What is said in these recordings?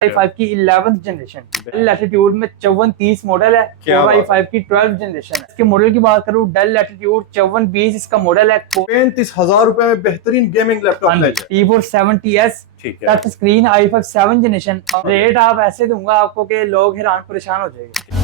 i5 की 11th generation latitude में 5430 model है और i5 की 12th जनरेशन है। इसके मॉडल की बात करूं, डेल लैटिट्यूड 5420 इसका मॉडल है। 35,000 रुपए में बेहतरीन गेमिंग लैपटॉप है। T4 70s touch screen i5 7 generation. Rate आप ऐसे दूंगा आपको कि लोग हैरान परेशान हो जाएंगे।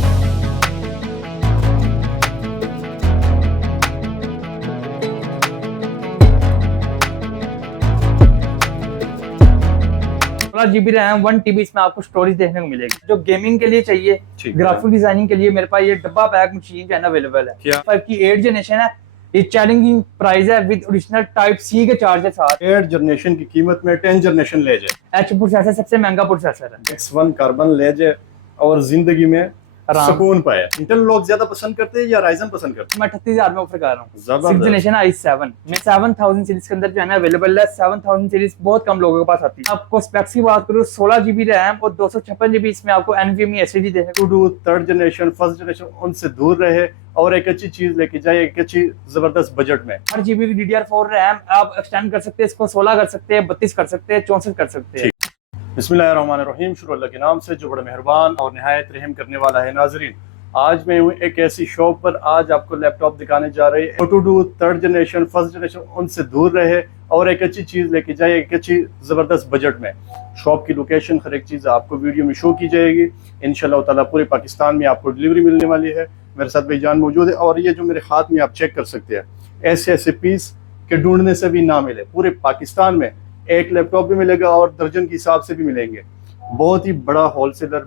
GB रैम 1 TB इसमें आपको स्टोरेज देखने को मिलेगी। जो गेमिंग के लिए चाहिए, ग्राफिक डिजाइनिंग के लिए मेरे पास ये डब्बा पैक मशीन जो है ना अवेलेबल है। 5 की 8 जनरेशन है। ये चैलेंजिंग प्राइस है विद ओरिजिनल टाइप सी के चार्जर साथ। 8 जनरेशन की कीमत में 10 जनरेशन ले जाए। एच प्रोसेसर सबसे महंगा प्रोसेसर है। X1 कार्बन ले जाए और जिंदगी में सुकून पाए। इंटेल लोग ज्यादा पसंद करते हैं या राइजन पसंद करते हैं? मैं 38,000 में ऑफर कर रहा हूँ। 6th जनरेशन i7 में 7000 सीरीज के अंदर जो है ना अवेलेबल है। 7000 सीरीज बहुत कम लोगों के पास आती है। आपको स्पेक्स की बात करूँ, 16 GB रैम और 256 GB इसमें आपको NVMe SSD देखने को। 3rd जनरेशन, 1st जनरेशन उनसे दूर रहे और एक अच्छी चीज लेके जाए, एक अच्छी जबरदस्त बजट में। 8 GB की DDR4 रैम आप एक्सटेंड कर सकते हैं, इसको 16 कर सकते हैं, 32 कर सकते हैं, 64 कर सकते हैं। बिस्मिल्लाहिर्रहमानिर्रहीम। शुरू अल्लाह के नाम से जो बड़ा मेहरबान और निहायत रहम करने वाला है। नाजरीन, आज मैं हूँ एक ऐसी शॉप पर, आज आपको लैपटॉप दिखाने जा रही है। 3rd जनरेशन, 1st जनरेशन उनसे दूर रहे और एक अच्छी चीज़ लेके जाए, एक अच्छी ज़बरदस्त बजट में। शॉप की लोकेशन हर एक चीज़ आपको वीडियो में शो की जाएगी। इंशाल्लाह ताला पूरे पाकिस्तान में आपको डिलीवरी मिलने वाली है। मेरे साथ भाईजान मौजूद है और ये जो मेरे हाथ में आप चेक कर सकते हैं, ऐसे ऐसे पीस के ढूंढने से भी ना मिले। पूरे पाकिस्तान में एक लैपटॉप भी मिलेगा और दर्जन के हिसाब से भी मिलेंगे। बहुत ही बड़ा होलसेलर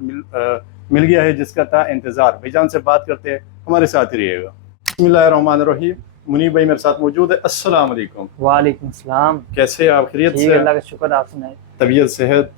मिल गया है जिसका था इंतजार। भाईजान से बात करते हैं, हमारे साथ ही रहिएगा। बिस्मिल्लाहिर्रहमानिर्रहीम। मुनीब भाई मेरे साथ मौजूद है। अस्सलाम वालेकुम। वालेकुम सलाम। कैसे हैं आप? खैरियत से? अल्लाह का शुक्र, आप सुनाए? तबीयत सेहत?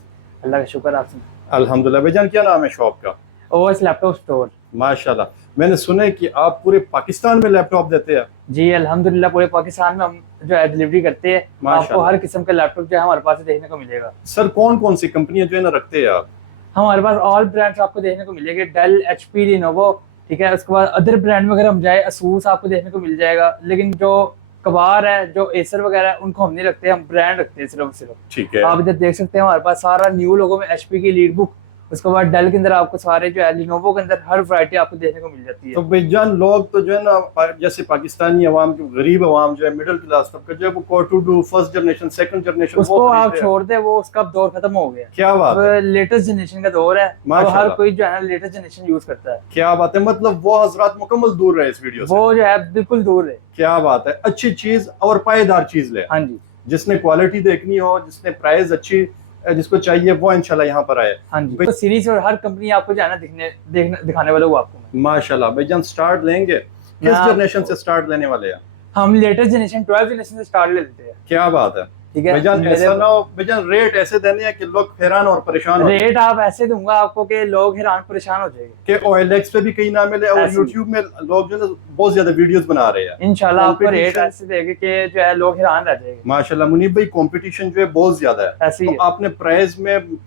अल्लाह का शुक्र, आप सुनाए? अल्हम्दुलिल्लाह। भाईजान क्या नाम है शॉप का? OS laptop store. माशाल्लाह। मैंने सुना है कि आप पूरे पाकिस्तान में लैपटॉप देते हैं। जी अल्हम्दुलिल्लाह, पूरे पाकिस्तान में हम जो है डिलीवरी करते हैं। आपको हर किस्म का लैपटॉप जो है हमारे पास देखने को मिलेगा। सर कौन कौन सी कंपनियां जो है ना रखते हैं आप? हमारे पास ऑल ब्रांड्स आपको देखने को मिलेंगे। डेल, HP, लिनोवो, ठीक है। उसके बाद अदर ब्रांड में अगर हम जाए, असूस आपको देखने को मिल जाएगा। लेकिन जो कबार है, जो एसर वगैरह है, उनको हम नहीं रखते, हम ब्रांड रखते हैं सिर्फ। ठीक है। आप इधर देख सकते हैं हमारे पास सारा न्यू लोगों में HP की लीड बुक। उसके बाद डेल के अंदर आपको सारे जो है, लिनोवो के अंदर हर वैरायटी आपको देखने को मिल जाती है। तो भाईजान लोग तो जो है ना, जैसे पाकिस्तानी अवाम, गरीब अवाम जो है, मिडिल क्लास तबका जो है, वो Core2Duo 1st generation, 2nd generation उसको आप छोड़ दे, वो उसका दौर खत्म हो गया। क्या बात है? लेटेस्ट जनरेशन का दौर है, हर कोई जो है ना लेटेस्ट जनरेशन यूज करता है। क्या बात है, मतलब वो हजरात मुकम्मल दूर रहे इस वीडियो से। वो जो है बिल्कुल दूर है। क्या बात है, अच्छी चीज और पायेदार चीज ले। हाँ जी, जिसने क्वालिटी देखनी हो, जिसने प्राइस अच्छी जिसको चाहिए, वो इंशाल्लाह यहाँ पर आए। हाँ जी, तो सीरीज और हर कंपनी आपको जाना दिखाने वाला हूँ आपको। माशाल्लाह। भाईजान स्टार्ट लेंगे, किस जनरेशन से स्टार्ट लेने वाले हैं? हम लेटेस्ट जनरेशन 12 जनरेशन से स्टार्ट ले लेते हैं। क्या बात है। ठीक है भाईजान, ऐसा ना हो भाईजान रेट ऐसे देने हैं कि लोग हैरान और परेशान हो। रेट आप ऐसे दूंगा आपको कि लोग हैरान परेशान हो जाएंगे। कि OLX पे भी कहीं ना मिले और YouTube में लोग जो है बहुत ज्यादा वीडियोस बना रहे हैं। इंशाल्लाह आपको रेट ऐसे देंगे कि जो है लोग हैरान रह जाएंगे। माशाल्लाह मुनीब भाई, कंपटीशन जो है बहुत ज्यादा है, ऐसे ही तो आपने प्राइस में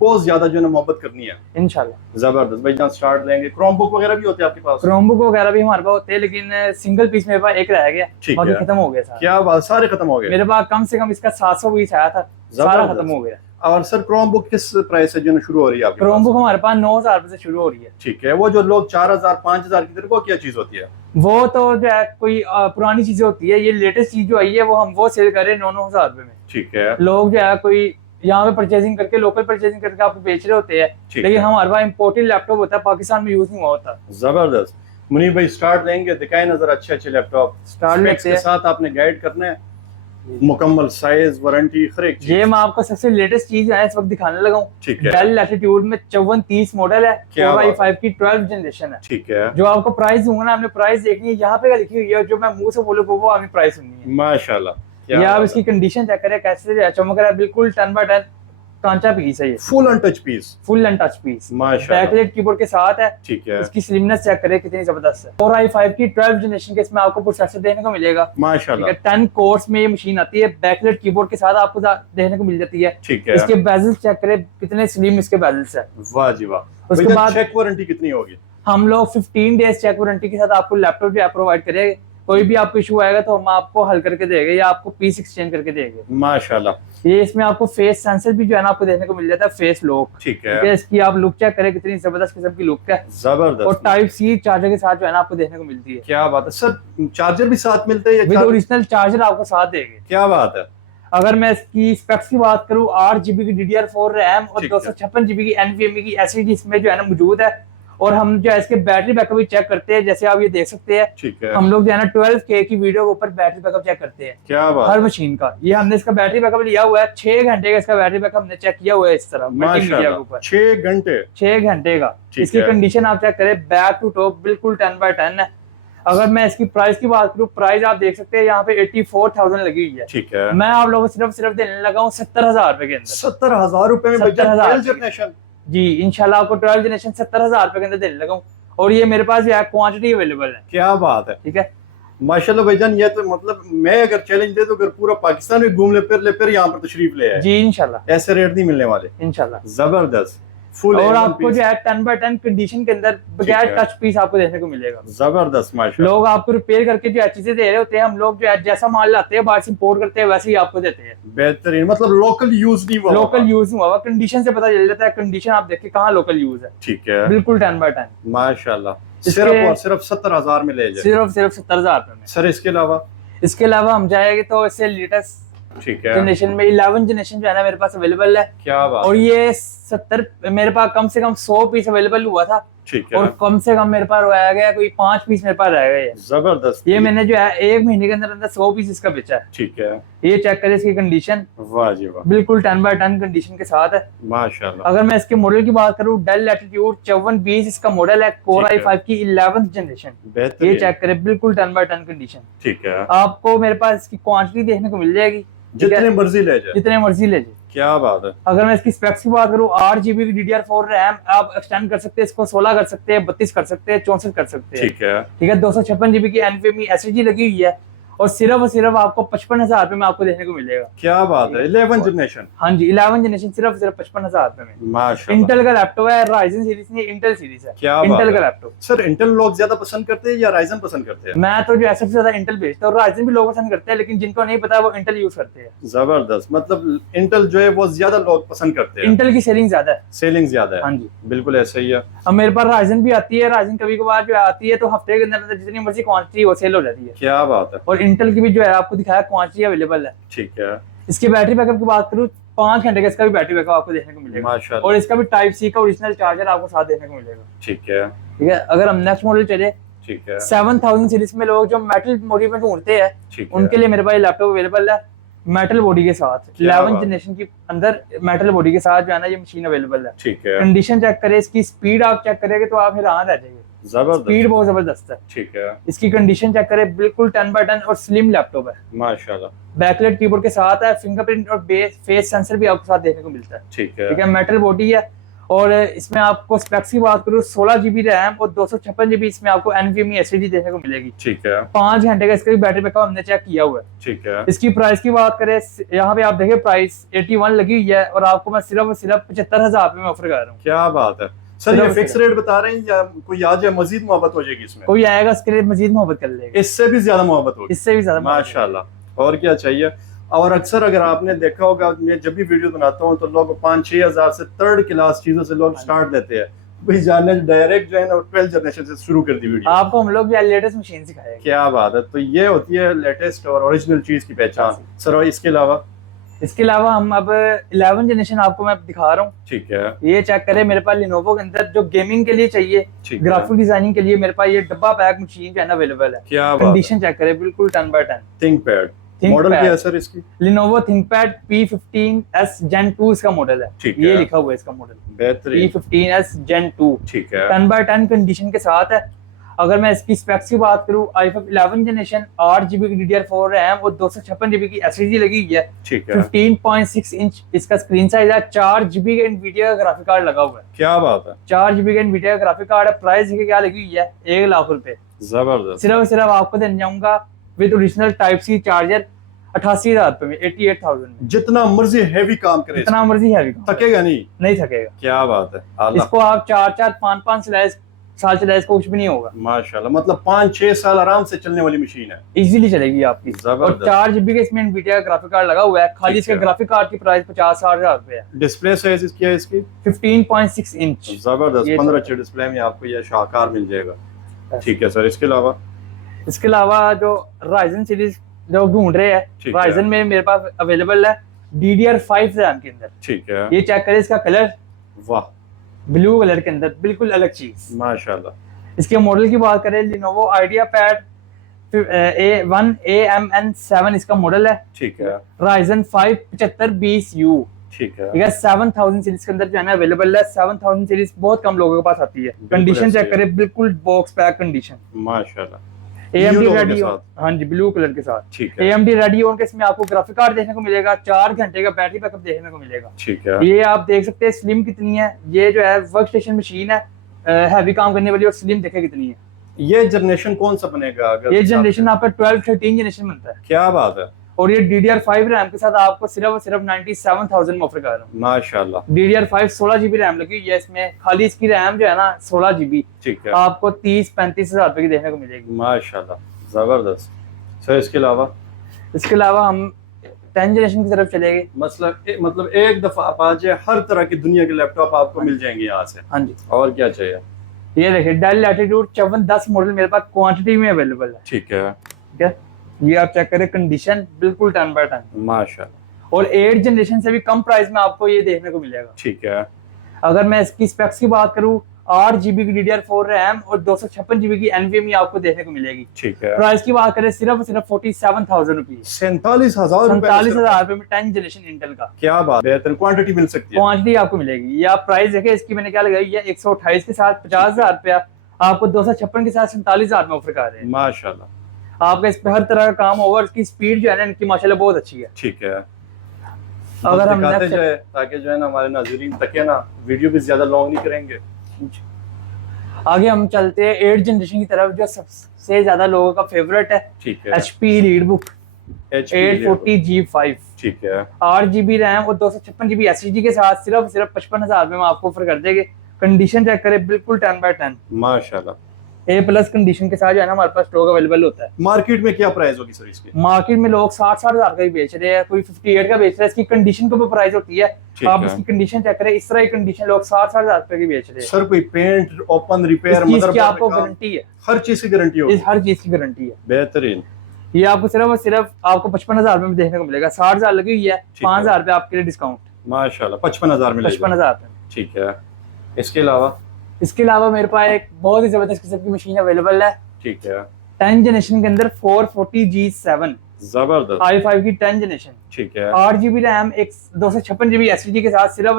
बहुत ज्यादा जो है मोहब्बत करनी है। इंशाल्लाह। जबरदस्त। भाईजान स्टार्ट लेंगे। क्रोमबुक वगैरह भी होते हैं आपके पास? क्रोमबुक वगैरह भी हमारे पास होते हैं, लेकिन सिंगल पीस मेरे पास एक रह गया, बाकी खत्म हो गया सारा। क्या बात, सारे खत्म हो गए? मेरे पास कम से कम इसका 700 पीस आया था, सारा खत्म हो गया। और सर क्रोमबुक किस प्राइस से जो शुरू हो रही है आपके? क्रोमबुक हमारे पास 9,000 रुपए से शुरू हो रही है। ठीक है। वो जो लोग 4,000 5,000 की तरफ, वो क्या चीज होती है? वो तो जो है कोई पुरानी चीजें होती है। ये लेटेस्ट चीज जो आई है वो हम वो सेल कर रहे हैं 9,000 रुपए में। ठीक है। लोग जो है कोई यहाँ पे परचेजिंग करके, लोकल परचेजिंग करके आपको बेच रहे होते हैं, लेकिन हमारे पास इम्पोर्टेड लैपटॉप होता है, पाकिस्तान में यूज नहीं हुआ होता। जबरदस्त। मुनीब भाई स्टार्ट लेंगे, दिखाए नजर अच्छे अच्छे लैपटॉप। स्टार्ट लेते के साथ आपने गाइड करना है, मुकम्मल साइज, वारंटी, हर एक चीज। ये मैं आपको सबसे लेटेस्ट चीज है इस वक्त दिखाने लगा हूँ। ठीक है। डेल लैटिट्यूड में 5430 मॉडल है और i5 की 12th जनरेशन है। ठीक है। जो आपको प्राइस दूंगा ना, आपने प्राइस देखनी है, यहाँ पे लिखी हुई है, जो मैं मुंह से बोलूंगा वो आपकी प्राइस सुननी है। माशाल्लाह। ये आप इसकी कंडीशन चेक करें, कैसे चमक रहा है, बिल्कुल 10 by 10 कांचा पीस है। ये full untouch piece, full untouch piece माशाल्लाह। बैकलाइट कीबोर्ड के साथ है। ठीक है। इसकी स्लिमनेस चेक करें कितनी जबरदस्त है। और i5 की 12th जनरेशन के इसमें आपको प्रोसेसर देखने को मिलेगा। माशाल्लाह। 10 कोर्स में ये मशीन आती है, बैकलाइट कीबोर्ड के साथ आपको देखने को मिल जाती है। ठीक है। इसके बेजल्स चेक करें कितने स्लिम इसके बेजल्स है। वाह जी वाह। उसके बाद चेक वारंटी कितनी होगी? हम लोग 15 डेज चेक वारंटी के साथ आपको लैपटॉप जो है प्रोवाइड करेंगे। कोई भी आपको इशू आएगा तो हम आपको हल करके देंगे या आपको पीस एक्सचेंज करके देंगे। माशाल्लाह। ये इसमें आपको फेस सेंसर भी जो है ना आपको देखने को मिल जाता है, फेस लॉक। ठीक है। इसकी आप लुक चेक करें कितनी जबरदस्त किस्म की लुक है, जबरदस्त। और टाइप सी चार्जर के साथ जो है ना आपको देखने को मिलती है। क्या बात है सर, चार्जर भी साथ मिलता है विद ओरिजिनल चार्जर आपको साथ देंगे। क्या बात है। अगर मैं इसकी स्पेक्स की बात करूं, 8 GB की DDR4 रैम और ठीक है। 256 GB की NVMe की SSD इसमें जो है ना मौजूद है। और हम जो है इसके बैटरी बैकअप भी चेक करते हैं, जैसे आप ये देख सकते हैं। ठीक है। हम लोग जो है ना 12K की वीडियो के ऊपर बैटरी बैकअप चेक करते हैं क्या बात हर मशीन का। ये हमने इसका बैटरी बैकअप लिया हुआ है 6 घंटे का, इसका बैटरी बैकअप हमने चेक किया हुआ है इस तरह मल्टीमीडिया के ऊपर। 6 घंटे 6 घंटे का। ठीक इसकी है। कंडीशन आप चेक करें, बैक टू टॉप बिल्कुल 10/10 है। अगर मैं इसकी प्राइस की बात करूं, प्राइस आप देख सकते हैं यहाँ पे 84,000 लगी हुई है। ठीक है। मैं आप लोगों को सिर्फ देने लगा हूँ 70,000 रुपए के अंदर। 70,000 रुपए में 70,000 जनरेशन। जी इंशाल्लाह आपको 12 जनरेशन 70,000 रुपए के अंदर देने लगा हूँ। और ये मेरे पास क्वांटिटी अवेलेबल है। क्या बात है। ठीक है माशाल्लाह भाईजान, ये तो मतलब मैं अगर चैलेंज दे तो अगर पूरा पाकिस्तान में घूम ले फिर यहाँ पर तशरीफ ले आए। जी इंशाल्लाह, ऐसे रेट नहीं मिलने वाले इंशाल्लाह। जबरदस्त फुल। और आपको जो है 10/10 कंडीशन के अंदर बगैर टच पीस आपको देखने को मिलेगा। जबरदस्त माशाल्लाह। लोग आपको रिपेयर करके जो है चीजें दे रहे होते हैं, हम लोग जो है जैसा माल लाते हैं बाहर से इंपोर्ट करते हैं वैसे ही आपको देते हैं। बेहतरीन, मतलब लोकल यूज नहीं हुआ। लोकल यूज नहीं हुआ, कंडीशन से पता चल जाता है। कंडीशन आप देखिए कहाँ लोकल यूज है। ठीक है। बिल्कुल 10/10 माशाल्लाह। सिर्फ और सिर्फ 70,000 में ले जाए। सिर्फ 70,000 रुपए में। सर इसके अलावा हम जाएंगे तो इससे लेटेस्ट ठीक है जनरेशन में 11 जनरेशन जो है ना मेरे पास अवेलेबल है। क्या बात। और ये 70 मेरे पास कम से कम 100 पीस अवेलेबल हुआ था। ठीक है। और कम से कम मेरे पास रह गया कोई 5 पीस मेरे पास रह गए। जबरदस्त। ये मैंने जो है 1 महीने के अंदर अंदर 100 पीस इसका बेचा है। ठीक है। ये चेक करें इसकी कंडीशन, वाह जी वाह, बिल्कुल 10/10 कंडीशन के साथ है। माशाल्लाह। अगर मैं इसके मॉडल की बात करूं, डेल लैटिट्यूड 5420 इसका मॉडल है, कोर i5 की 11th जनरेशन। बेहतरीन। ये चेक करें बिल्कुल 10/10 कंडीशन। ठीक है। आपको मेरे पास इसकी क्वांटिटी देखने को मिल जाएगी, जितने मर्जी ले जाए। जितने मर्जी ले जाए। क्या बात है। अगर मैं इसकी स्पेक्स की बात करूं, 8 GB की DDR4 रैम, आप एक्सटेंड कर सकते हैं इसको, 16 कर सकते हैं, 32 कर सकते हैं, 64 कर सकते हैं। ठीक है। ठीक है। 256 GB की NVMe SSD लगी हुई है। और सिर्फ आपको 55,000 रुपए में आपको देखने को मिलेगा। क्या बात है। 11 जनरेशन। हाँ जी 11 जनरेशन सिर्फ 55,000 रुपए में। माशाल्लाह। इंटेल का लैपटॉप है, राइजन सीरीज नहीं, इंटेल सीरीज है। क्या इंटेल का लैपटॉप। सर इंटेल लोग ज्यादा पसंद करते हैं या राइजन पसंद करते हैं? मैं तो जो है सबसे ज्यादा इंटेल भेजता हूँ, राइजन भी लोग पसंद करते हैं, लेकिन जिनको नहीं पता वो इंटेल यूज करते हैं। जबरदस्त, मतलब इंटेल जो है वो ज्यादा लोग पसंद करते हैं। इंटेल की सेलिंग ज्यादा है। सेलिंग ज्यादा है। हाँ जी बिल्कुल ऐसा ही है। अब मेरे पास राइजन भी आती है, राइजन कभी कभार जो आती है तो हफ्ते के अंदर जितनी मर्जी क्वांटिटी वो सेल हो जाती है। क्या बात है। और इंटेल की भी जो है आपको दिखाया क्वांटिटी अवेलेबल है। ठीक है। इसकी बैटरी बैकअप की बात करूँ, 5 घंटे का इसका भी बैटरी बैकअप आपको देखने को मिलेगा। माशाल्लाह। और इसका भी टाइप सी का ओरिजिनल चार्जर आपको साथ देखने को मिलेगा। ठीक है। ठीक है। अगर हम नेक्स्ट मॉडल चले, ठीक है। 7000 सीरीज में लोग जो मेटल बॉडी में ढूंढते हैं, ठीक है। उनके लिए मेरे पास लैपटॉप अवेलेबल है मेटल बॉडी के साथ। 11 जनरेशन की अंदर मेटल बॉडी के साथ जो है ना ये मशीन अवेलेबल है। ठीक है। कंडीशन चेक करें, इसकी स्पीड आप चेक करेंगे तो आप हैरान रह जाएंगे। जबरदस्त। स्पीड बहुत जबरदस्त है। ठीक है। इसकी कंडीशन चेक करें, बिल्कुल 10/10 और स्लिम लैपटॉप है। माशाल्लाह। बैकलाइट कीबोर्ड के साथ है, फिंगरप्रिंट और फेस सेंसर भी आपको साथ देखने को मिलता है। ठीक है। ठीक है। मेटल बॉडी है। और इसमें आपको स्पेक्स की बात करूँ, 16 GB रैम और 256 GB इसमें आपको NVMe SSD देखने को मिलेगी। ठीक है। 5 घंटे का इसका भी बैटरी बैकअप हमने चेक किया हुआ है। ठीक है। इसकी प्राइस की बात करें, यहाँ पे आप देखें प्राइस 81 लगी हुई है, और आपको मैं सिर्फ 75,000 रुपए में ऑफर कर रहा हूँ। क्या बात है। सर ये फिक्स रेट बता रहे हैं या कोई आज या मजीद मोहब्बत हो जाएगी इसमें? कोई आएगा उसके लिए मजीद मोहब्बत कर लेगा, इससे भी ज्यादा मोहब्बत होगी। इससे भी ज्यादा। माशाल्लाह। और क्या चाहिए। और अक्सर अगर आपने देखा होगा, मैं जब भी वीडियो बनाता हूँ तो लोग 5-6 हजार से थर्ड क्लास चीजों से लोग स्टार्ट लेते हैं। भाई जाने डायरेक्ट जो है ना 12 जनरेशन से शुरू कर दी वीडियो। आपको हम लोग लेटेस्ट मशीन सिखाएंगे। क्या बात है। तो ये होती है लेटेस्ट और ओरिजिनल चीज की पहचान। सर और इसके अलावा हम अब 11 जनरेशन आपको मैं दिखा रहा हूँ। ठीक है। ये चेक करें, मेरे पास लिनोवो के अंदर जो गेमिंग के लिए चाहिए, ग्राफिक डिजाइनिंग के लिए मेरे पास ये डब्बा पैक मशीन जो है ना अवेलेबल है। क्या कंडीशन चेक करें, बिल्कुल 10/10। थिंकपैड मॉडल क्या है सर इसकी? लिनोवो थिंकपैड P15s Gen 2 इसका मॉडल है। ठीक ये है। लिखा हुआ है इसका मॉडल, बेहतरीन। P15s Gen 2। ठीक है। 10/10 कंडीशन के साथ है। अगर मैं इसकी स्पेक्स की बात करूं, i5 11 जनरेशन, 8 GB की DDR4 रैम और 256 GB की SSD लगी हुई है। ठीक है। 15.6 इंच इसका स्क्रीन साइज है। 4 GB का Nvidia का ग्राफिक कार्ड लगा हुआ है। क्या बात है। 4 GB का Nvidia का ग्राफिक कार्ड है। प्राइस की क्या लगी हुई है? 1 लाख रुपए। जबरदस्त। सिर्फ आपको देने जाऊंगा with original type C charger 88,000 रुपए में, 88,000 में। जितना मर्जी हैवी काम करे, जितना मर्जी हैवी, थकेगा नहीं थकेगा। क्या बात है। इसको आप 4-4, 5-5 साल चला इसको कुछ भी नहीं होगा। माशाल्लाह, मतलब 5-6 साल आराम से चलने वाली मशीन है, इजीली चलेगी आपकी। और 4 GB का इसमें NVIDIA का ग्राफिक कार्ड लगा हुआ है। खाली इसके ग्राफिक कार्ड की प्राइस 50-60 हजार रुपए है। डिस्प्ले साइज इसकी है इसकी 15.6 इंच, जबरदस्त 15 इंच डिस्प्ले में आपको ये शाहकार मिल जाएगा। ठीक है सर, इसके अलावा जो Ryzen सीरीज जो ढूंढ रहे हैं, Ryzen में मेरे पास अवेलेबल है DDR5 रैम के अंदर। ठीक है, ये चेक करें इसका कलर, वाह, ब्लू कलर के अंदर, बिल्कुल अलग चीज माशाल्लाह। इसके मॉडल की बात करें, Lenovo IdeaPad A1 AMN7 इसका मॉडल है। ठीक है, Ryzen 5 7520U। ठीक है, 7000 सीरीज के अंदर जो है ना अवेलेबल है। 7000 सीरीज बहुत कम लोगों के पास आती है। कंडीशन चेक करें, बिल्कुल बॉक्स पैक कंडीशन माशाल्लाह। AMD Radeon, हाँ जी, ब्लू कलर के साथ। ठीक है, AMD Radeon के इसमें आपको ग्राफिक कार्ड देखने को मिलेगा, 4 घंटे का बैटरी बैकअप देखने को मिलेगा। ठीक है, ये आप देख सकते हैं स्लिम कितनी है। ये जो है वर्क स्टेशन मशीन है, हैवी काम करने वाली, और स्लिम देखे कितनी है। ये जनरेशन कौन सा बनेगा? अगर ये जनरेशन आपका 12-13 जनरेशन बनता है। क्या बात है। और ये DDR5 रैम के साथ आपको सिर्फ 97,000 में ऑफर कर रहा हूं माशाल्लाह। DDR5 16 GB रैम लगी हुई है इसमें। खाली इसकी रैम जो है ना 16 GB, ठीक है, आपको 30-35 हजार रुपए की देखने को मिलेगी माशाल्लाह, जबरदस्त। सर इसके अलावा हम 10 जनरेशन की तरफ चलेंगे। मतलब एक दफा आप आ जाए, हर तरह की दुनिया के लैपटॉप आपको मिल जाएंगे यहाँ से। हाँ जी, और क्या चाहिए? ये देखिए डेल लैटिट्यूड 5410 मॉडल मेरे पास क्वांटिटी में अवेलेबल है। ठीक है, ठीक है, ये आप चेक करें, कंडीशन बिल्कुल 10/10 माशाल्लाह। और 8 जनरेशन से भी कम प्राइस में आपको ये देखने को मिलेगा। ठीक है, अगर मैं इसकी स्पेक्स की बात करूं, 8 GB की DDR4 रैम और 256 GB की NVMe आपको देखने को मिलेगी। ठीक है, प्राइस की बात करें सिर्फ 47,000 रुपीज, 47,000 रुपए में 10 जनरेशन इंटेल का। क्या बात, बेहतर क्वांटिटी मिल सकती है। क्वांटिटी आपको मिलेगी। ये आप प्राइस देखें इसकी, मैंने क्या लगाई है, 128 के साथ 50,000 रुपया, आपको 256 के साथ 47,000 में ऑफर कर रहे हैं माशाल्लाह। आपका इस पे हर तरह का काम होगा। इसकी स्पीड जो है ना इनकी माशाल्लाह बहुत अच्छी है। ठीक है, अगर हम दिखाते जाए ताकि जो है ना हमारे नाज़रीन तक ना, वीडियो भी ज्यादा लॉन्ग नहीं करेंगे। आगे हम चलते हैं 8 जनरेशन की तरफ, जो सबसे ज्यादा लोगों का फेवरेट है। ठीक है, HP EliteBook 840G5। ठीक है, 8 GB रैम और 256 GB SSD के साथ सिर्फ 55,000 में आपको ऑफर कर देंगे। कंडीशन चेक करें, बिल्कुल 10/10 माशाल्लाह। A+ कंडीशन के साथ जो है ना हमारे पास स्टॉक अवेलेबल होता है। मार्केट में क्या प्राइस होगी सर इसकी? मार्केट में लोग 60-60 हजार का ही बेच रहे हैं, कोई 58 का बेच रहा है। इसकी कंडीशन के ऊपर प्राइस होती है। आप इसकी कंडीशन चेक करें, इस तरह की कंडीशन लोग 60-60 हजार रुपए की बेच रहे हैं। सर कोई पेंट, ओपन, रिपेयर, मदरबोर्ड, आपको गारंटी है, हर चीज की गारंटी होगी। हर चीज की गारंटी है, बेहतरीन। ये आपको सिर्फ आपको 55,000 में देखने को मिलेगा। 60,000 लगी हुई है, 5,000 रुपए आपके लिए डिस्काउंट माशाल्लाह। 55,000 में 55,000। ठीक है, इसके अलावा मेरे पास एक बहुत ही जबरदस्त किस्म की मशीन अवेलेबल है। ठीक है, 10 जनरेशन के अंदर 440G7 जबरदस्त i5 की 10 जनरेशन। ठीक है, 8 GB रैम, 256 GB SSD के साथ सिर्फ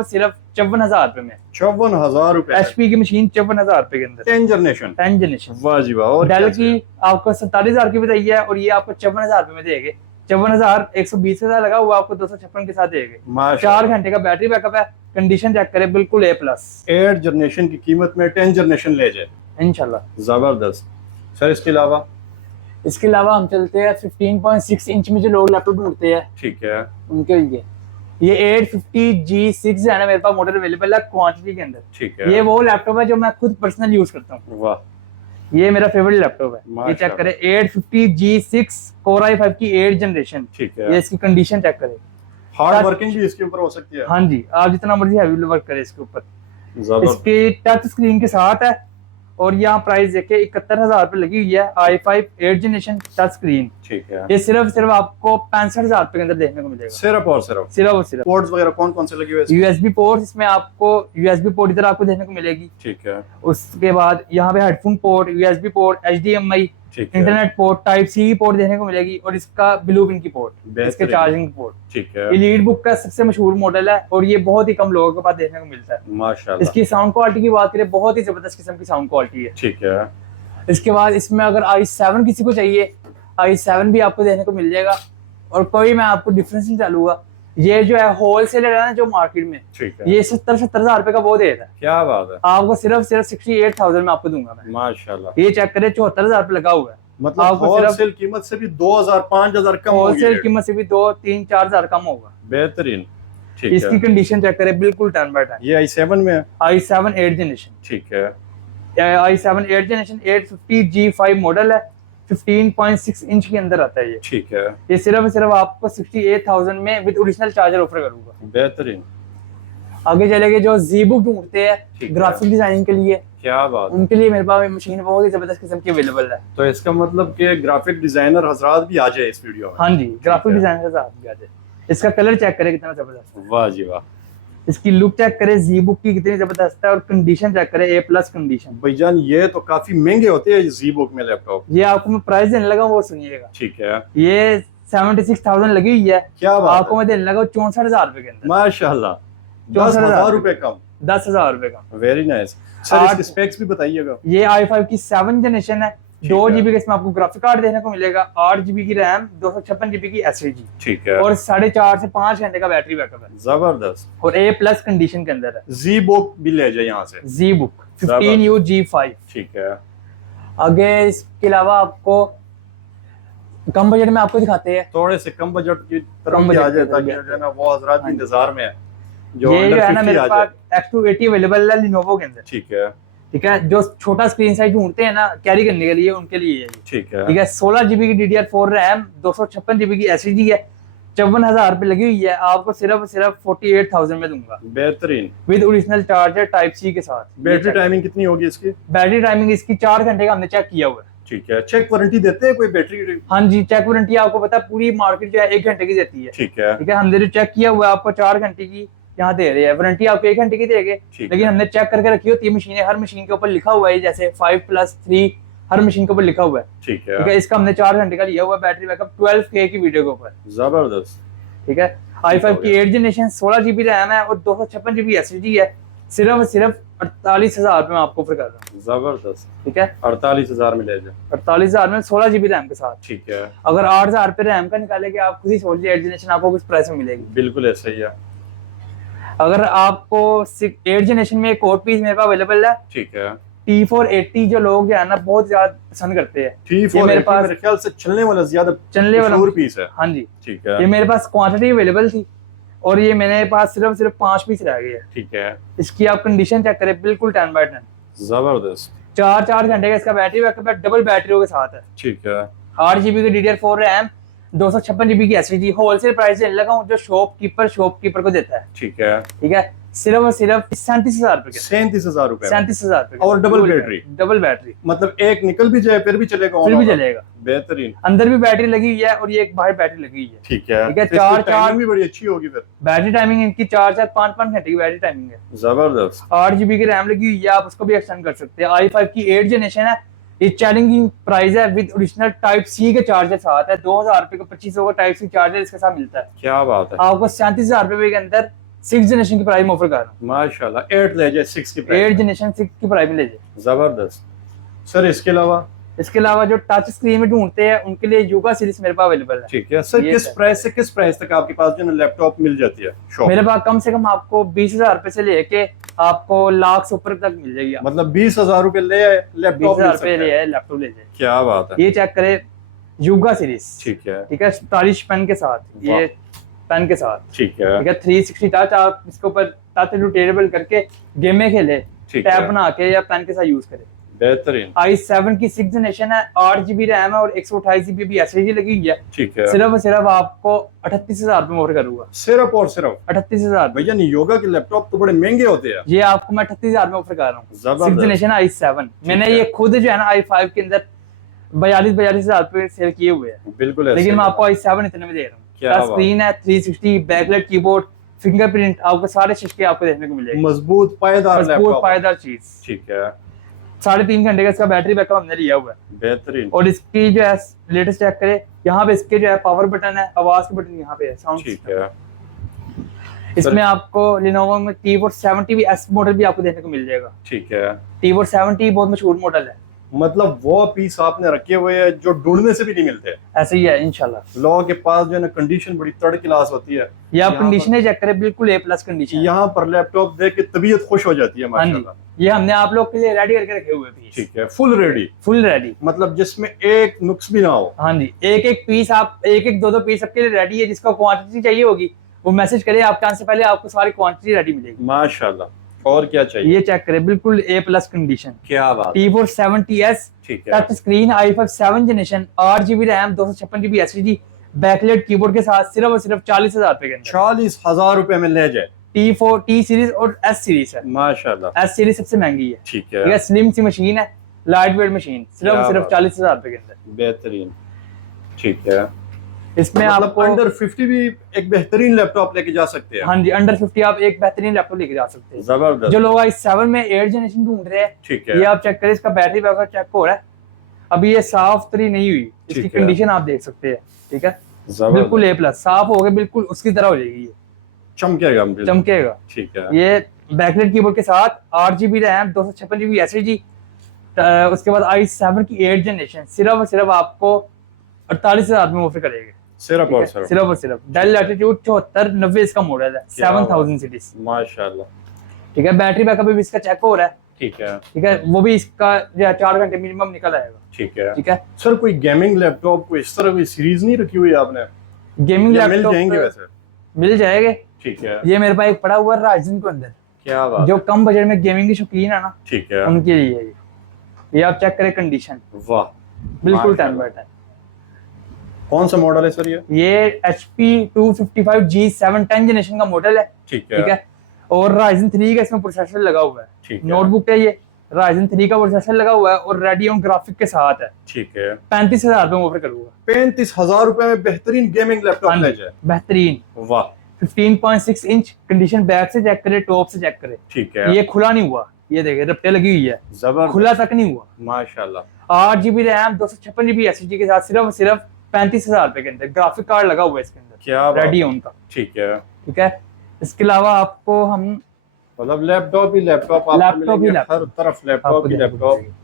54,000 रुपए में। 54,000 रुपए HP की मशीन 54,000 रुपए के अंदर 10 जनरेशन। वाह जी वाह। और डेल की आपको 47,000 की बताई है, और ये आपको 54,000 रुपए में देंगे। 54,000 का लगा हुआ आपको 256 के साथ देंगे। 4 घंटे का बैटरी बैकअप है। कंडीशन चेक करें, बिल्कुल A+। 8 जनरेशन की कीमत में 10 जनरेशन ले जाए इंशाल्लाह, जबरदस्त। सर इसके अलावा हम चलते हैं 15.6 इंच में जो लोग लैपटॉप ढूंढते हैं। ठीक है, उनके लिए ये 850G6 है ना मेरे पास मॉडल अवेलेबल है क्वांटिटी के अंदर। ठीक है, ये वो लैपटॉप है जो मैं खुद पर्सनल यूज करता हूँ। वाह, ये मेरा फेवरेट लैपटॉप है। ये चेक करें, 850G6 Core i5 की 8 जनरेशन। ठीक है, ये इसकी कंडीशन चेक करें। हार्ड वर्किंग भी इसके ऊपर हो सकती है। हाँ जी, आप जितना मर्जी हैवी वर्क करें इसके ऊपर। इसकी टच स्क्रीन के साथ है, और यहाँ प्राइस देखे 71,000 रुपए लगी हुई है। i5 8 generation touch screen. ठीक है, ये सिर्फ आपको 65,000 रुपए के अंदर देखने को मिलेगा। सिर्फ पोर्ट्स वगैरह कौन कौन से लगे हुए हैं? USB पोर्ट, इसमें आपको USB पोर्ट इधर आपको देखने को मिलेगी। ठीक है, उसके बाद यहाँ पे headphone port, USB port, HDMI, internet port, type C port देखने को मिलेगी, और इसका ब्लू पिन की पोर्ट, इसके चार्जिंग पोर्ट। ठीक है, EliteBook का सबसे मशहूर मॉडल है, और ये बहुत ही कम लोगों के पास देखने को मिलता है माशाल्लाह। इसकी साउंड क्वालिटी की बात करें, बहुत ही जबरदस्त किस्म की साउंड क्वालिटी है। ठीक है, इसके बाद इसमें अगर i7 किसी को चाहिए, i7 भी आपको देखने को मिल जाएगा। और कोई मैं आपको डिफरेंस नहीं डालूंगा, ये जो है होलसेलर है ना जो मार्केट में, ये 70-70 हजार रुपए का वो दे रहा है। क्या बात है, आपको सिर्फ 68,000 में आपको दूंगा मैं माशाल्लाह। ये चेक करें, 74,000 रुपए लगा हुआ है। मतलब आपको होलसेल कीमत से भी 2,000-5,000 कम, होलसेल कीमत से भी 2-3-4 कम होगा। बेहतरीन। इसकी कंडीशन चेक करें, बिल्कुल 10/10। ये i7 में है, i7 8 जनरेशन। ठीक है, i7 8 जनरेशन 850G5 मॉडल है, 15.6 इंच के अंदर आता है ये। ठीक है, ये सिर्फ आपको 68,000 में विद ओरिजिनल चार्जर ऑफर करूंगा। बेहतरीन। आगे चलेंगे, जो ZBook ढूंढते हैं ठीक है। ग्राफिक डिजाइनिंग के लिए, क्या बात है। उनके लिए मेरे पास मशीन बहुत ही जबरदस्त किस्म की अवेलेबल है। तो इसका मतलब कि ग्राफिक डिजाइनर हजरात भी आ जाए इस वीडियो में। हाँ जी, ग्राफिक है। डिजाइनर के साथ भी आ जाए। इसका कलर चेक करें कितना जबरदस्त है, वाह जी वाह। इसकी लुक चेक करें ZBook की कितनी जबरदस्त है, और कंडीशन चेक करें A+ कंडीशन। भाईजान ये तो काफी महंगे होते हैं ZBook में लैपटॉप। ये आपको मैं प्राइस देने लगा वो सुनिएगा। ठीक है, ये 76,000 लगी हुई है, क्या बात आपको मैं देने लगा 64,000 रुपए के अंदर। माशाल्लाह, 64,000 10,000 रुपए कम। 10,000 रुपए का। Very nice. सर इसके स्पेक्स भी बताइएगा। ये i5 की 7 जनरेशन है, 2 है। GB का इसमें आपको ग्राफिक कार्ड देखने को मिलेगा, 8 GB की रैम, 256 GB की SSD, ठीक है, और 4.5 से 5 घंटे का बैटरी बैकअप है, जबरदस्त। और A+ कंडीशन के अंदर है। ZBook भी ले जाए यहाँ से। ZBook 15U G5। ठीक है, आगे इसके अलावा आपको कम बजट में आपको दिखाते हैं। थोड़े से कम बजट की तरफ कम भी आ बजट जाए की ताकि तरफ जो है ना वो हजरात भी इंतजार में है जो ये जो अंडर है ना 50 मेरे आ पास जाए। X280 अवेलेबल है Lenovo के अंदर। ठीक है, ठीक है, जो छोटा स्क्रीन साइज ढूंढते हैं ना कैरी करने के लिए, उनके लिए है ये। ठीक है, ठीक है, 16 GB की DDR4 रैम, 256 GB की SSD है, 54,000 रुपए लगी हुई है, आपको सिर्फ 48,000 में दूंगा बेहतरीन। विद ओरिजिनल चार्जर Type-C के साथ। बैटरी टाइमिंग कितनी होगी इसकी? बैटरी टाइमिंग इसकी 4 घंटे का हमने चेक किया हुआ है। ठीक है, चेक वारंटी देते हैं कोई बैटरी? हाँ जी, चेक वारंटी आपको पता है पूरी मार्केट जो है 1 घंटे की देती है। ठीक है, ठीक है, हमने जो चेक किया हुआ है आपको 4 घंटे की यहाँ दे रहे हैं, वारंटी आपको 1 घंटे की देंगे, ठीक लेकिन है। हमने चेक करके रखी होती है मशीनें, हर मशीन के ऊपर लिखा हुआ है, जैसे 5+3 हर मशीन के ऊपर लिखा हुआ है। ठीक ठीक है, है, इसका हमने 4 घंटे का लिया हुआ है बैटरी बैकअप 12K की वीडियो के ऊपर। जबरदस्त। ठीक है, i5 की 8 जनरेशन 16 GB रैम है, और 256 GB SSD है, सिर्फ 48,000 रुपए में आपको ऑफर कर रहा हूँ। जबरदस्त। ठीक है, 48,000 में ले जाए। 48,000 में 16 GB रैम के साथ। ठीक है, अगर 8,000 रुपए रैम का निकालेंगे, आप खुद ही सोच लीजिए 8 जनरेशन आपको किस प्राइस में मिलेगी। बिल्कुल ऐसा ही है। अगर आपको 8 जनरेशन में एक और पीस मेरे पास अवेलेबल है, ठीक है, T480, जो लोग जो है ना बहुत ज्यादा पसंद करते हैं। T480 मेरे पास मेरे ख्याल से चलने वाला ज्यादा चलने वाला मशहूर पीस है। हाँ जी, ठीक है, ये मेरे पास क्वांटिटी अवेलेबल थी, और ये मेरे पास सिर्फ 5 पीस रह गए हैं। ठीक है, इसकी आप कंडीशन चेक करें, बिल्कुल 10/10। जबरदस्त। 4 घंटे का इसका बैटरी बैकअप है, डबल बैटरियों के साथ है, ठीक है, 8 GB की DDR4 रैम, 256 GB की SSD। होलसेल प्राइस देने लगा हूँ जो शॉपकीपर को देता है। ठीक है, ठीक है, सिर्फ 37,000 रुपए के, 37,000 रुपए में। 37,000 रुपए और डबल बैटरी? डबल बैटरी, मतलब एक निकल भी जाए फिर भी चलेगा? फिर ऑन भी होगा? चलेगा। बेहतरीन। अंदर भी बैटरी लगी हुई है, और ये एक बाहर बैटरी लगी हुई है। ठीक है, ठीक है, तो इसकी चार टाइमिंग भी बड़ी अच्छी होगी फिर। बैटरी टाइमिंग इनकी 4-5 घंटे की बैटरी टाइमिंग है। जबरदस्त। 8 GB की रैम लगी हुई है, आप उसको भी एक्सटेंड कर सकते हैं। i5 की 8 जनरेशन है, ये चैलेंजिंग प्राइस है, विद ओरिजिनल Type-C के चार्जर साथ है। 2,000 रुपए का 2500 का Type-C चार्जर इसके साथ मिलता है। क्या बात है। आपको 37,000 रुपए के अंदर 6 जनरेशन की प्राइस में ऑफर कर रहा हूँ। माशाल्लाह, 8 ले जाए 6 की 8 प्राइस में। जनरेशन 6 की प्राइस में ले जाए। जबरदस्त। सर इसके अलावा जो टच स्क्रीन में ढूंढते हैं उनके लिए युगा सीरीज मेरे पास अवेलेबल है। ठीक है सर, ये किस है। प्राइस से किस प्राइस तक आपके पास जो है लैपटॉप मिल जाती है शॉप? मेरे पास कम से कम आपको 20,000 रुपए से लेके आपको लाख से ऊपर तक मिल जाएगी। मतलब 20,000 रुपए ले लैपटॉप 20,000 रुपए ले लैपटॉप ले जाए। क्या बात है। ये चेक करे, युगा सीरीज। ठीक है, ठीक है, स्टाइलिश पेन के साथ, ये पेन के साथ। ठीक है, ठीक है, 360 टच, आप इसके ऊपर टच रोटेटेबल करके गेम में खेले, ठीक टैब है, बना के या पेन के साथ यूज करे। बेहतरीन। i7 की 6 जनरेशन है, 8 GB रैम है, और 128 GB भी SSD लगी हुई है। ठीक है, सिर्फ आपको 38,000 रुपए में ऑफर करूंगा। सिर्फ और सिर्फ 38,000 भैया योगा के लैपटॉप तो बड़े महंगे होते हैं। ये आपको मैं 38,000 में ऑफर कर रहा हूँ। 6 जबरदस्त। जनरेशन i7 मैंने है। ये खुद जो है ना i5 के अंदर 42,000 रुपए सेल किए हुए हैं, बिल्कुल ऐसे लेकिन ही मैं है। आपको i7 इतने में दे रहा हूँ। क्या बात। स्क्रीन है, 360, बैकलाइट कीबोर्ड, फिंगरप्रिंट, आपको सारे शिशके आपको देखने को मिलेंगे। मजबूत पायदार मजबूत लैपटॉप। पायदार चीज। ठीक है, 3.5 घंटे का इसका बैटरी बैकअप हमने लिया हुआ है। बेहतरीन। और इसकी जो है लेटेस्ट चेक करे, यहाँ पे इसके जो है पावर बटन है, आवाज के बटन यहाँ पे है, साउंड। ठीक है, इसमें आपको Lenovo में T470 भी S मॉडल भी आपको देखने को मिल जाएगा। ठीक है, T470 बहुत मशहूर मॉडल है। मतलब वो पीस आपने रखे हुए हैं जो ढूंढने से भी नहीं मिलते। ऐसे ही है इंशाल्लाह। लोगों के पास जो है ना कंडीशन बड़ी थर्ड क्लास होती है। ये आप यहाँ कंडीशन चेक करें, बिल्कुल A+ कंडीशन है। यहाँ पर लैपटॉप देख के तबीयत खुश हो जाती है हाँ जी, माशाल्लाह। ये हमने आप लोग के लिए रेडी करके रखे हुए पीस। ठीक है, फुल रेडी, फुल रेडी। मतलब जिसमें एक नुक्स भी ना हो। हाँ जी, एक पीस आप एक 2 पीस सबके लिए रेडी है। जिसको क्वांटिटी चाहिए होगी वो मैसेज करे, आपके आने से पहले आपको सारी क्वांटिटी रेडी मिलेगी। माशाल्लाह। और क्या चाहिए? ये चेक करें, बिल्कुल A+ कंडीशन। क्या बात। T470S, ठीक है, touch screen, i5 7 generation, 8 GB RAM, 256 GB SSD, backlight keyboard के साथ, सिर्फ और सिर्फ 40,000 रुपए के अंदर। 40,000 रुपए में ले जाए। T सीरीज और S सीरीज है। माशाल्लाह। S सीरीज सबसे महंगी है। ठीक है, स्लिम सी मशीन है, लाइट वेट मशीन, सिर्फ और सिर्फ 40,000 रुपए के अंदर। बेहतरीन। ठीक है, इसमें मतलब आपको अंडर 50 भी एक बेहतरीन लैपटॉप लेके जा सकते हैं। हाँ जी, अंडर 50 आप एक बेहतरीन लैपटॉप लेके जा सकते हैं। जबरदस्त। जो लोग i7 में 8 जनरेशन ढूंढ रहे हैं, ठीक है, ये आप चेक करें, इसका बैटरी बैकअप चेक हो रहा है, अभी ये साफ तरी नहीं हुई, इसकी ठीक है। कंडीशन आप देख सकते हैं। ठीक है, जबरदस्त। बिल्कुल A+, साफ हो गया, बिल्कुल उसकी तरह हो जाएगी, ये चमकेगा बिल्कुल। चमकेगा। ठीक है, ये बैकलाइट कीबोर्ड के साथ, 8 GB रैम, 256 GB SSD, उसके बाद i7 की 8 जनरेशन, सिर्फ और सिर्फ आपको 48,000 में ऑफर करेंगे। सिर्फ और सिर्फ सिर्फ। और सिर्फ डेल लैटिट्यूड 7490 इसका मॉडल है, 7000 सीरीज। माशाल्लाह। ठीक है, बैटरी बैकअप भी इसका चेक हो रहा है। ठीक है, ठीक है, वो भी इसका 4 घंटे मिनिमम निकल आएगा। ठीक है। ठीक है, सर कोई गेमिंग लैपटॉप को इस तरह की सीरीज नहीं रखी हुई आपने? गेमिंग या मिल लैपटॉप जाएंगे वैसे? मिल जाएंगे। ठीक है, ये मेरे पास एक पड़ा हुआ है राइजन के अंदर, क्या बात। जो कम बजट में गेमिंग के शौकीन है ना, ठीक है, उनके लिए है ये आप चेक करें कंडीशन, वाह, बिल्कुल माशाल्लाह। 10 बैट है। कौन सा मॉडल है सर ये HP 255G7 10 जनरेशन का मॉडल है। ठीक ठीक है, और Ryzen 3 का इसमें प्रोसेसर लगा हुआ है। ठीक है, नोटबुक है ये, Ryzen 3 का प्रोसेसर लगा हुआ है और Radeon ग्राफिक के साथ है। ठीक है। 35,000 रुपए में ऑफर करूंगा। 35,000 रुपए में बेहतरीन गेमिंग लैपटॉप ले जाए। बेहतरीन, वाह, 15.6 इंच, कंडीशन बैक से चेक करे, टॉप से चेक करे, ठीक है। ये खुला नहीं हुआ, ये देखिए रपटे लगी हुई है, जबरदस्त, खुला तक नहीं हुआ। माशाल्लाह। 8 GB रैम, 256 GB SSD के साथ, सिर्फ और सिर्फ 35,000 रुपए के अंदर। ग्राफिक कार्ड लगा हुआ है इसके अंदर, क्या बात। Radeon का। ठीक है, ठीक है, इसके अलावा आपको हम मतलब लैपटॉप ही लैपटॉप आपको लैपटॉप ही मिलेंगे, लैपटॉप। हर तरफ लैपटॉप आपको ही देखने को लैपटॉप,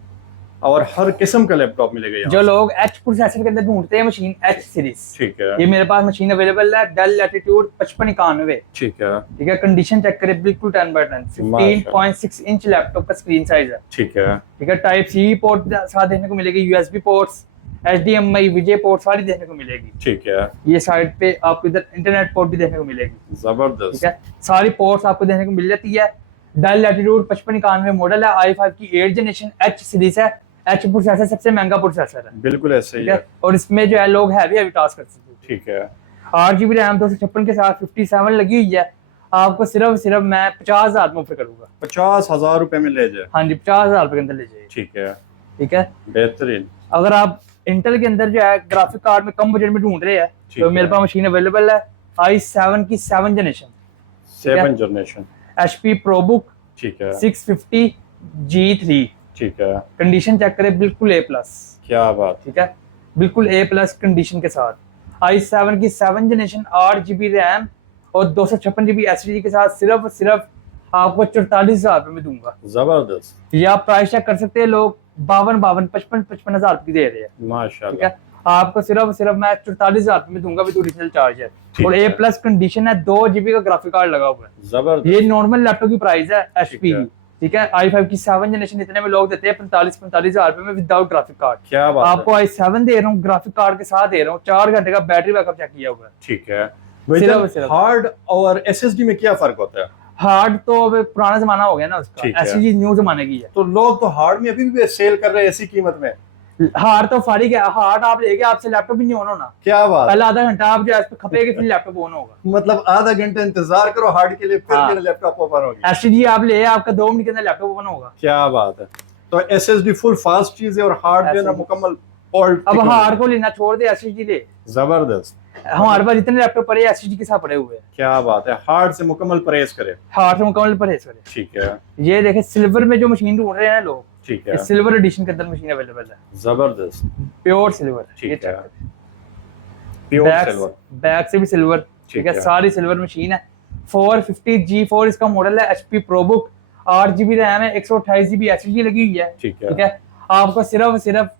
और हर किस्म का लैपटॉप मिलेगा यहाँ जो से। लोग H प्रोसेसर के अंदर ढूंढते हैं मशीन, H सीरीज, ठीक है, ये मेरे पास मशीन अवेलेबल है, डेल लैटिट्यूड 5591। ठीक है, ठीक है, कंडीशन चेक करें, बिल्कुल 10/10, 15.6 इंच लैपटॉप का स्क्रीन साइज है। ठीक है, ठीक है, टाइप सी पोर्ट साथ देखने को मिलेगी, USB पोर्ट्स, HDMI विजय पोर्ट सारी देखने को मिलेगी। ठीक है, ये साइड पे आपको इधर इंटरनेट पोर्ट भी देखने को मिलेगी। जबरदस्त। ठीक है, सारी पोर्ट्स आपको देखने को मिल जाती है। डेल लैटिट्यूड 5591 मॉडल है, i5 की 8 जनरेशन, H सीरीज है। H प्रोसेसर सबसे महंगा प्रोसेसर है। बिल्कुल ऐसे ही ठीक है। है, और इसमें जो है लोग हैवी टास्क कर सकते हैं। ठीक है, 8 GB रैम, 256 के साथ 57 लगी हुई है, आपको सिर्फ मैं 50,000 में ऑफर करूंगा। 50,000 रुपए में ले जाए। हाँ जी, 50,000 रुपए के अंदर ले जाइए। ठीक है, ठीक है, बेहतरीन। अगर आप इंटेल के अंदर जो है ग्राफिक कार्ड में कम बजट में ढूंढ रहे हैं, ठीक तो है। मेरे पास मशीन अवेलेबल है, i7 की 7 जनरेशन, 7 जनरेशन। HP ProBook ठीक है, 650G3, ठीक है, कंडीशन चेक करें, बिल्कुल A+। क्या बात। ठीक है, बिल्कुल A+ कंडीशन के साथ, i7 की 7 जनरेशन, 8 GB रैम और 256 GB SSD के साथ, सिर्फ आपको 44,000 रुपए में दूंगा। जबरदस्त, ये आप प्राइस चेक कर सकते हैं, लोग 52, 55 हजार रुपए की दे रहे हैं। ठीक माशाल्लाह। है, आपको सिर्फ मैं 44,000 रुपए में दूंगा विद ओरिजिनल चार्जर, ठीक और है। A+ कंडीशन है, 2 GB का ग्राफिक कार्ड लगा हुआ है। जबरदस्त, ये नॉर्मल लैपटॉप की प्राइस है HP ठीक है। की। ठीक है, i5 की 7 जनरेशन इतने में लोग देते हैं 45,000 रुपए में विदाउट ग्राफिक कार्ड। क्या बात है। आपको i7 दे रहा हूँ, ग्राफिक कार्ड के साथ दे रहा हूँ, 4 घंटे का बैटरी बैकअप चेक किया हुआ है। ठीक है, सिर्फ। हार्ड और SSD में क्या फर्क होता है? हार्ड तो अब पुराना जमाना हो गया ना उसका, ठीक है। SSD न्यू जमाने की है। तो लोग तो हार्ड में अभी भी सेल कर रहे हैं ऐसी कीमत में। हार्ड तो फारिग है, हार्ड आप लेके आपसे लैपटॉप भी नहीं ऑन होना, क्या बात। पहले आधा घंटा आप जो है इस पे खपेगे, फिर लैपटॉप ऑन होगा। मतलब आधा घंटा इंतजार करो हार्ड के लिए, फिर हाँ। मेरा लैपटॉप ओपन होगी। SSD आप ले, आपका 2 मिनट के अंदर लैपटॉप ओपन होगा। क्या बात है। तो SSD फुल फास्ट चीज है और हार्ड जो है ना SSD मुकम्मल पोर्ट। अब हार्ड को लेना छोड़ दे, SSD ले। जबरदस्त, हमारे पास जितने लैपटॉप पड़े SSD के साथ पड़े हुए हैं। क्या बात है। हार्ड से मुकम्मल परहेज करे। हार्ड से मुकम्मल परहेज करें। ठीक है, ये देखे सिल्वर में जो मशीन ढूंढ रहे हैं लोग, ठीक है, सिल्वर एडिशन के अंदर मशीन अवेलेबल है, जबरदस्त, प्योर सिल्वर। ठीक है, प्योर सिल्वर, बैक से भी सिल्वर। ठीक है, सारी सिल्वर मशीन है। 450G4 इसका मॉडल है, HP ProBook, 8 GB रैम है, 128 GB SSD लगी हुई है। ठीक ठीक है, आपको सिर्फ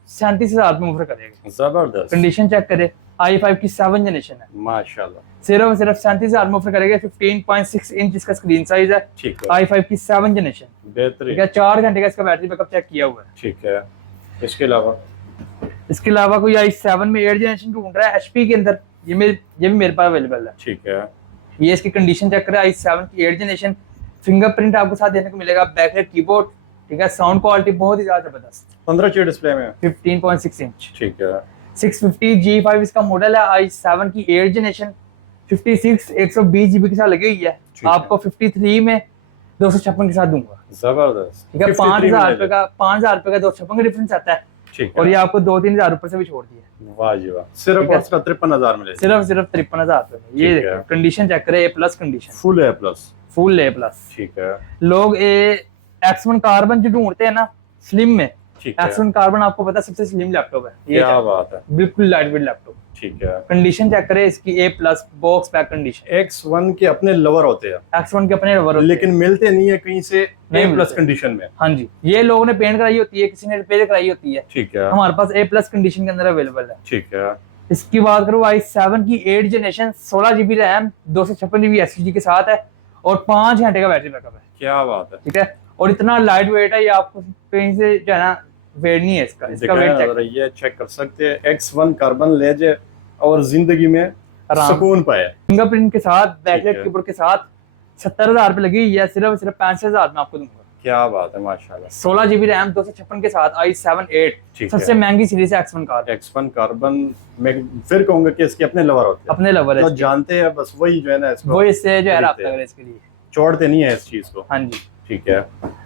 37,000 में ऑफर करेगा। जबरदस्त, कंडीशन चेक करे, i5 की 7 जनरेशन है, माशाल्लाह। सिर्फ 37,000 में ऑफर करेगा। 15.6 इंच इसका स्क्रीन साइज है, ठीक है, i5 की 7 जनरेशन। ठीक बेहतरीन, है, 4 घंटे का इसका बैटरी बैकअप चेक किया हुआ है। ठीक है। इसके अलावा इसके अलावा कोई i7 में 8 जनरेशन ढूंढ रहा है HP के अंदर, ये भी मेरे पास अवेलेबल है। ठीक है, ये इसकी कंडीशन चेक करें, i7 की 8 जनरेशन, फिंगरप्रिंट आपको साथ देने को मिलेगा, बैकलाइट कीबोर्ड, ठीक है, साउंड क्वालिटी बहुत ही ज्यादा जबरदस्त, 15 की डिस्प्ले में 15.6 इंच, ठीक है। 650 G5 इसका मॉडल है, i7 की 8 जनरेशन, 56 120 GB के साथ लगी हुई है। आपको 53 में 256 के साथ दूंगा, जबरदस्त, ठीक है। 5,000 रुपए का 256 का डिफरेंस आता है, ठीक और है। ये आपको 2-3 हजार रुपए से भी छोड़ दिया, वाह जी वाह, सिर्फ और सिर्फ 53,000 में सिर्फ 53,000 रुपए में। ये ठीक है। देखो कंडीशन चेक करें, A+ condition, full A+, full A+। ठीक है, लोग X1 कार्बन जो ढूंढते हैं ना स्लिम में, ठीक है। X1 कार्बन आपको पता है सबसे स्लिम लैपटॉप है, ये क्या बात है, बिल्कुल लाइट वेट लैपटॉप। ठीक है। कंडीशन चेक करें इसकी, A+ box pack condition. X1 के अपने लवर होते हैं, X1 के अपने रबर होते लेकिन मिलते नहीं है कहीं से नहीं A+ मिलते। कंडीशन में। हाँ जी, ये लोगों ने पेंट कराई होती है, किसी ने रिपेयर कराई होती है, ठीक है, हमारे पास A+ कंडीशन के अंदर अवेलेबल है। ठीक है। इसकी बात करूँ, i7 की 8 generation, 16 GB RAM, 256 GB SSD के साथ है, और 5 घंटे का बैटरी बैकअप है, क्या बात है, ठीक है। और इतना लाइट वेट है, ये आपको कहीं से जो है ना वेट नहीं है इसका वेट चेक, ये चेक कर सकते हैं। X1 कार्बन ले जाए और जिंदगी में आराम। सुकून पाए। फिंगरप्रिंट के साथ, ठीक बैकलाइट है। कीबोर्ड के साथ 70,000 रुपए लगी हुई है, सिर्फ 65,000 में आपको दूंगा। क्या बात है, माशाल्लाह। 16 GB रैम, 256 के साथ, i7 8, ठीक सबसे है। महंगी सीरीज है X1 कार, X1 कार्बन में फिर कहूंगा कि इसके अपने लवर होते हैं, अपने लवर है जो इसके। जानते हैं बस वही जो है ना इसको वो इससे जो है खरीदते राब्ता हैं। करे इसके लिए, छोड़ते नहीं है इस चीज को। हाँ जी। ठीक है,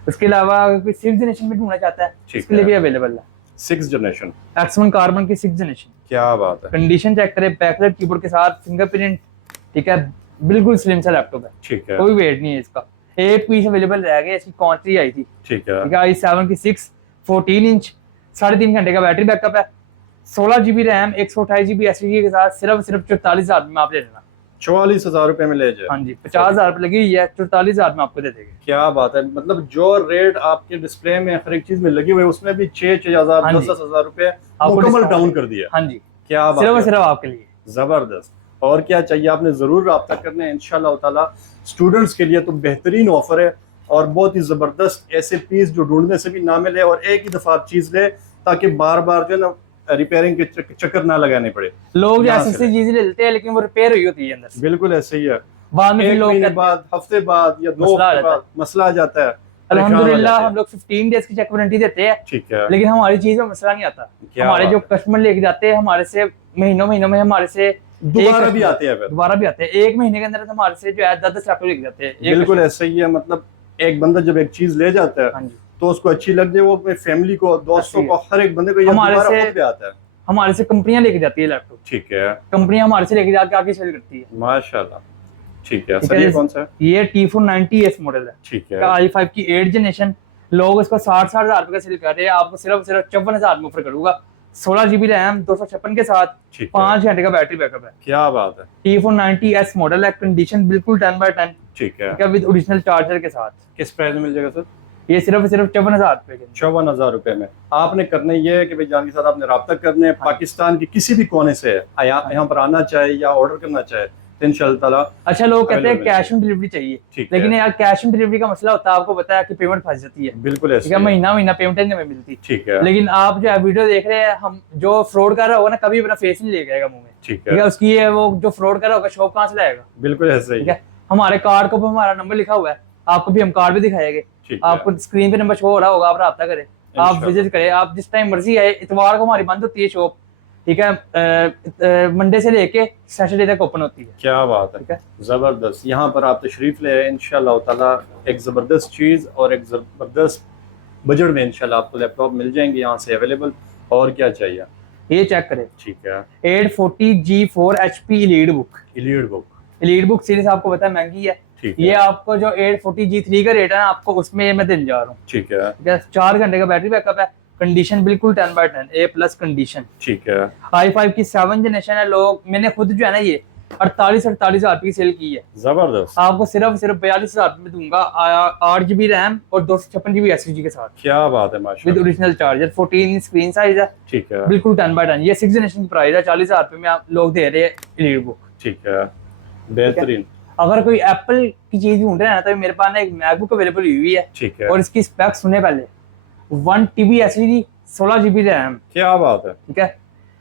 उसके अलावा अगर कोई 6th जनरेशन में ढूंढना चाहता है, ठीक इसके लिए है। भी अवेलेबल है 6th जनरेशन, X1 कार्बन की 6th जनरेशन। क्या बात है, कंडीशन चेक करें, बैकलाइट कीबोर्ड के साथ, फिंगरप्रिंट, ठीक है, बिल्कुल स्लिम सा लैपटॉप है, ठीक है, कोई वेट नहीं है इसका। एक पीस अवेलेबल रह गया, इसकी कॉन्ट्री आई थी, ठीक है, ठीक है। i7 की 6, 14 इंच, 3.5 घंटे का बैटरी बैकअप है, 16 GB रैम, 128 GB SSD के साथ, सिर्फ 44,000 में आप ले लेना। 44,000 रुपए में ले जाए। हाँ जी, 50,000 रुपए लगी हुई है, 44,000 में आपको दे देंगे। क्या बात है, मतलब जो रेट आपके डिस्प्ले में हर एक चीज में लगी हुई है उसमें भी 6,000 हाँ जी। 10,000 रुपए आपको मुकम्मल discount डाउन है। कर दिया। हाँ जी, क्या बात सिर्फ है, सिर्फ आपके लिए। जबरदस्त। और क्या चाहिए, आपने जरूर रब्ता करना है इंशाल्लाह ताला। स्टूडेंट्स के लिए तो बेहतरीन ऑफर है और बहुत ही जबरदस्त, ऐसे पीस जो ढूंढने से भी ना मिले और एक ही दफा आप चीज ले, ताकि बार बार जो है ना रिपेयरिंग के चक्कर ना लगाने पड़े। लोग जो यहाँ से ऐसी चीजें लेते हैं, लेकिन वो रिपेयर हुई होती है अंदर से, बिल्कुल ऐसे ही है, बाद में फिर एक लोग महीने कहते हैं, बाद, हफ्ते बाद या 2 मसला आ हफ्ते जाता बाद मसला आ जाता है, परेशान हो अल्हम्दुलिल्लाह जाते हैं। हम लोग 15 डेज की चेक वारंटी देते हैं, ठीक है, लेकिन हमारी चीज में मसला नहीं आता। क्या हमारे बात जो है। कस्टमर लेके जाते हैं हमारे से, महीनों महीनों में हमारे से दोबारा भी आते हैं फिर, दोबारा भी आते हैं, एक महीने के अंदर हमारे से जो है 10-10 लैपटॉप लेके जाते हैं। एक बिल्कुल ऐसा ही है। मतलब एक बंदा जब एक चीज ले जाता है हाँ जी, तो उसको अच्छी लग जाए, वो अपने फैमिली को, दोस्तों अच्छी को, हर एक बंदे को ये हमारे दोबारा से- खुद पे आता है। हमारे से कंपनियां लेके जाती है लैपटॉप, ठीक है, कंपनियां हमारे से लेके जाके आगे सेल करती है। माशाल्लाह। ठीक है, ठीक सर है, ये कौन सा है? ये T490S मॉडल है, ठीक है, i5 की 8 जनरेशन। लोग इसको 60,000 रुपए का सेल कर रहे हैं, आपको सिर्फ 54,000 में ऑफर करूंगा। 16 GB रैम, 256 के साथ, ठीक है, 5 घंटे का बैटरी बैकअप है। क्या बात है, T490S मॉडल है, कंडीशन बिल्कुल 10/10, ठीक है। ठीक है, विद ओरिजिनल चार्जर के साथ। किस प्राइस में मिल जाएगा सर? ये सिर्फ 54,000 रुपए के अंदर। 54,000 रुपए में। आपने करना ये है कि भाई जान के साथ आपने रब्ता करने है, पाकिस्तान के किसी भी कोने से यहाँ पर आना चाहे या ऑर्डर करना चाहे तो इंशाल्लाह ताला। अच्छा, लोग कहते हैं Available कैश ऑन डिलीवरी चाहिए, ठीक है, लेकिन यार कैश ऑन डिलीवरी का मसला होता है, आपको पता है कि पेमेंट फंस जाती है, बिल्कुल ठीक ऐसे है, ही है। महीना महीना पेमेंट नहीं हमें मिलती। ठीक है, लेकिन आप जो है वीडियो देख रहे हैं, हम जो फ्रॉड कर रहा होगा ना, कभी अपना फेस नहीं लेके आएगा मुंह में, ठीक ठीक है। है, उसकी ये वो जो फ्रॉड कर रहा होगा, शॉप कहाँ से लाएगा, बिल्कुल ऐसे ही ठीक है। हमारे कार्ड को भी हमारा नंबर लिखा हुआ है, आपको भी हम कार्ड भी दिखाएंगे, ठीक है, आपको स्क्रीन पे नंबर शो हो रहा होगा, आप राब्ता करें, आप इंशाल्लाह। विजिट करें, आप जिस टाइम मर्जी आए। इतवार को हमारी बंद होती है शॉप, ठीक है, मंडे से लेके सैटरडे तक ओपन होती है। क्या बात ठीक है, है। जबरदस्त। यहाँ पर आप तशरीफ ले आए इंशाल्लाह ताला, एक जबरदस्त चीज और एक जबरदस्त बजट में इंशाल्लाह आपको लैपटॉप मिल जाएंगे यहाँ से अवेलेबल। और क्या चाहिए? ये चेक करें, ठीक है, 840G4 HP elite book. Elite book, elite book series आपको पता है महंगी है, ठीक ये है, आपको जो 840G3 का रेट है ना, आपको उसमें ये मैं देने जा रहा हूँ, ठीक है, ठीक है। 4 घंटे का बैटरी बैकअप है, कंडीशन बिल्कुल 10/10, A+ कंडीशन। ठीक है, i5 की 7 जनरेशन है। लोग, मैंने खुद जो है ना ये 48-48 की सेल की है, जबरदस्त। आपको सिर्फ 42,000 में दूंगा। 8 GB रैम और 256 GB SSD के साथ, क्या बात है, विद माशाल्लाह। ओरिजिनल चार्जर, 14 स्क्रीन साइज है, ठीक है, बिल्कुल 10/10। ये 6 जनरेशन की प्राइस है, 40,000 रुपए में आप लोग दे रहे हैं एलीट बुक। ठीक है, बेहतरीन। अगर कोई एप्पल की चीज ढूंढ रहे हैं तो मेरे पास ना एक मैकबुक अवेलेबल हुई है, ठीक है, और इसकी स्पेक्स सुने पहले। 1 TB SSD, 16 GB रैम, क्या बात है, ठीक है।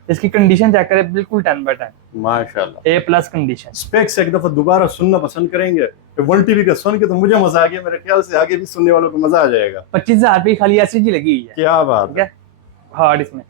इसकी कंडीशन चेक करें, बिल्कुल 10/10 माशाल्लाह। A+ condition. स्पेक्स एक दफा दोबारा सुनना पसंद करेंगे, वन टीबी का सुन के तो मुझे मजा आ गया, मेरे ख्याल से आगे भी सुनने वालों को मजा आ जाएगा। 25,000 रुपये खाली एसएसडी लगी हुई है। क्या बात ठीक है, हार्ड इसमें।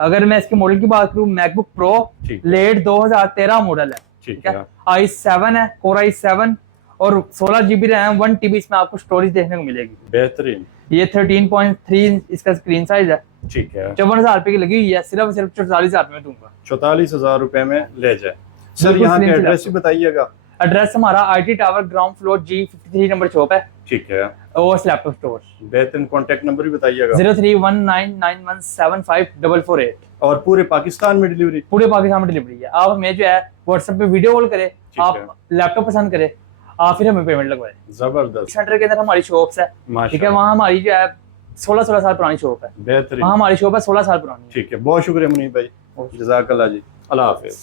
अगर मैं इसके मॉडल की बात करूँ, मैकबुक प्रो ठीक लेट 2013 मॉडल है। ठीक है। i7 है, कोर i7 और 16 GB रैम, 1 TB इसमें आपको स्टोरेज देखने को मिलेगी। बेहतरीन। ये 13.3 इसका स्क्रीन साइज है। ठीक है। 54,000 रुपये की लगी हुई है, सिर्फ 44,000 रुपये में दूंगा। 44,000 रुपए में ले जाए। सर बिल्कुल यहाँ के slim एड्रेस से ही बताइएगा। एड्रेस हमारा IT tower ground floor G53 number shop है, ठीक है। OS laptop store. बेहतरीन कॉन्टेक्ट नंबर भी बताइएगा। 031991754448। और पूरे पाकिस्तान में डिलीवरी? पूरे पाकिस्तान में डिलीवरी है। आप हमें जो है व्हाट्सएप पे वीडियो कॉल करें, आप लैपटॉप पसंद करें, आप फिर हमें पेमेंट लगवाए। जबरदस्त। सेंटर के अंदर हमारी शॉप्स है। ठीक है, वहाँ हमारी जो है 16 साल पुरानी शॉप है। बेहतरीन। वहाँ हमारी शॉप है 16 साल पुरानी। ठीक है, बहुत शुक्रिया मुनीब भाई, जज़ाकल्लाह जी, अल्लाह हाफिज।